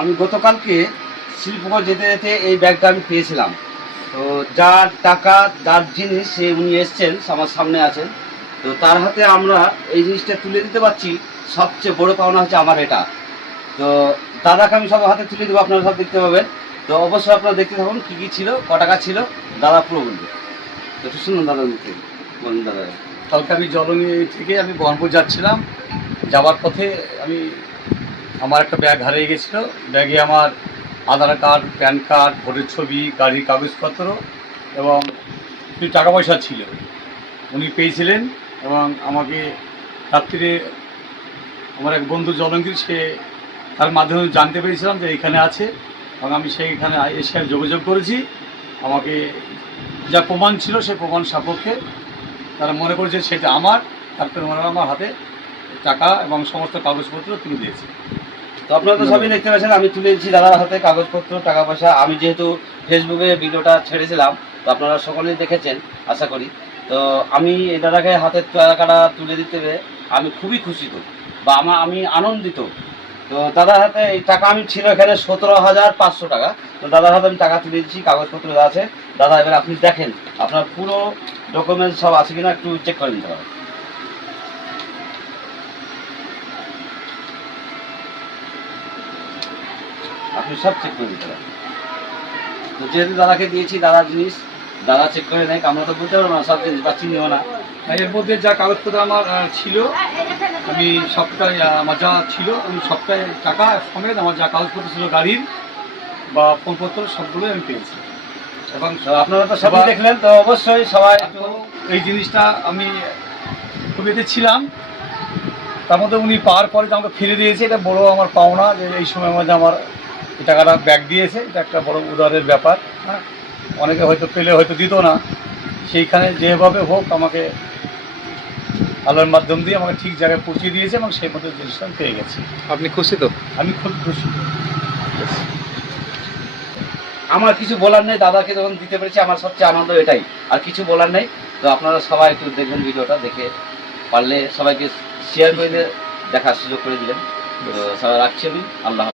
আমি গতকালকে শিল্পগঞ্জ যেতে যেতে এই ব্যাগটা আমি পেয়েছিলাম। তো যার টাকা যার জিনিস সে উনি এসছেন আমার সামনে আছেন, তো তার হাতে আমরা এই জিনিসটা তুলে দিতে পারছি। সবচেয়ে বড় পাওনা হচ্ছে আমার এটা। তো দাদাকে আমি সব হাতে তুলে দেবো, আপনারা সব দেখতে পাবেন। তো অবশ্যই আপনারা দেখতে থাকুন কী কী ছিল, ক টাকা ছিল, দাদা পুরো বলবে। তো একটু শুনুন দাদার মুখে, বলুন দাদা। কালকে আমি জলঙ্গি থেকে আমি বহরমপুর যাচ্ছিলাম। যাওয়ার পথে আমার একটা ব্যাগ হারিয়ে গেছিলো। ব্যাগে আমার আধার কার্ড, প্যান কার্ড, ভোটের ছবি, গাড়ির কাগজপত্র এবং কিছু টাকা পয়সা ছিল। উনি পেয়েছিলেন এবং আমাকে রাত্রিরে আমার এক বন্ধু জলঙ্গির, সে তার মাধ্যমে জানতে পেরেছিলাম যে এইখানে আছে এবং আমি সেইখানে এসে যোগাযোগ করেছি। আমাকে যা প্রমাণ ছিল সেই প্রমাণ সাপেক্ষে তারা মনে করেছে সেটা আমার, তারপরে ওনারা আমার হাতে টাকা এবং সমস্ত কাগজপত্র তুলে দিয়েছে। তো আপনারা তো সবই দেখতে পাচ্ছেন, আমি তুলে দিচ্ছি দাদার হাতে কাগজপত্র, টাকা পয়সা। আমি যেহেতু ফেসবুকে ভিডিওটা ছেড়েছিলাম, তো আপনারা সকলেই দেখেছেন আশা করি। তো আমি এই দাদাকে হাতের টাকাটা তুলে দিতে পেরে আমি খুবই খুশি, তো বা আমি আনন্দিত। তো দাদার হাতে এই টাকা আমি ছিল এখানে 17,500 টাকা। তো দাদার হাতে আমি টাকা তুলে দিচ্ছি, কাগজপত্র আছে। দাদা এবার আপনি দেখেন আপনার পুরো ডকুমেন্টস সব আছে কিনা একটু চেক করে নিতে পারেন। আপনি সব চেক করে দিতে পারেন। তো যেহেতু দাদাকে দিয়েছি, দাদার জিনিস দাদা চেক করে নেয়, আমরা তো বলতে পারবো না সব জিনিস বা চিনিও না। এর মধ্যে যা কাগজপত্র আমার ছিল, আমি সবটাই আমার যা ছিল আমি সবটাই টাকা সমেত আমার যা কাগজপত্র ছিল গাড়ির বা ফোনপত্র সবগুলোই আমি পেয়েছি। এবং তো আপনারা তো সবাই দেখলেন, তো অবশ্যই সবাই একটু এই জিনিসটা আমি খুব এতে ছিলাম, তার মধ্যে উনি পাওয়ার পরে যে আমাকে ফিরে দিয়েছে, এটা বড় আমার পাওনা যে এই সময়ের মধ্যে আমার এই টাকাটা ব্যাক দিয়েছে। এটা একটা বড় উদারের ব্যাপার। হ্যাঁ, অনেকে হয়তো পেলে হয়তো দিত না, সেইখানে যেভাবে হোক আমাকে আলোর মাধ্যম দিয়ে আমাকে ঠিক জায়গায় পৌঁছে দিয়েছে এবং সেই মতো জিনিসটা আমি পেয়ে গেছি। আপনি খুশি তো? আমি খুব খুশি। আমার কিছু বলার নেই, দাদাকে যখন দিতে পেরেছি আমার সবচেয়ে আনন্দ এটাই, আর কিছু বলার নেই। তো আপনারা সবাই একটু দেখবেন ভিডিওটা, দেখে পারলে সবাইকে শেয়ার করে দিয়ে দেখার সুযোগ করে দিলেন। তো সবাই রাখছি আমি, আল্লাহ।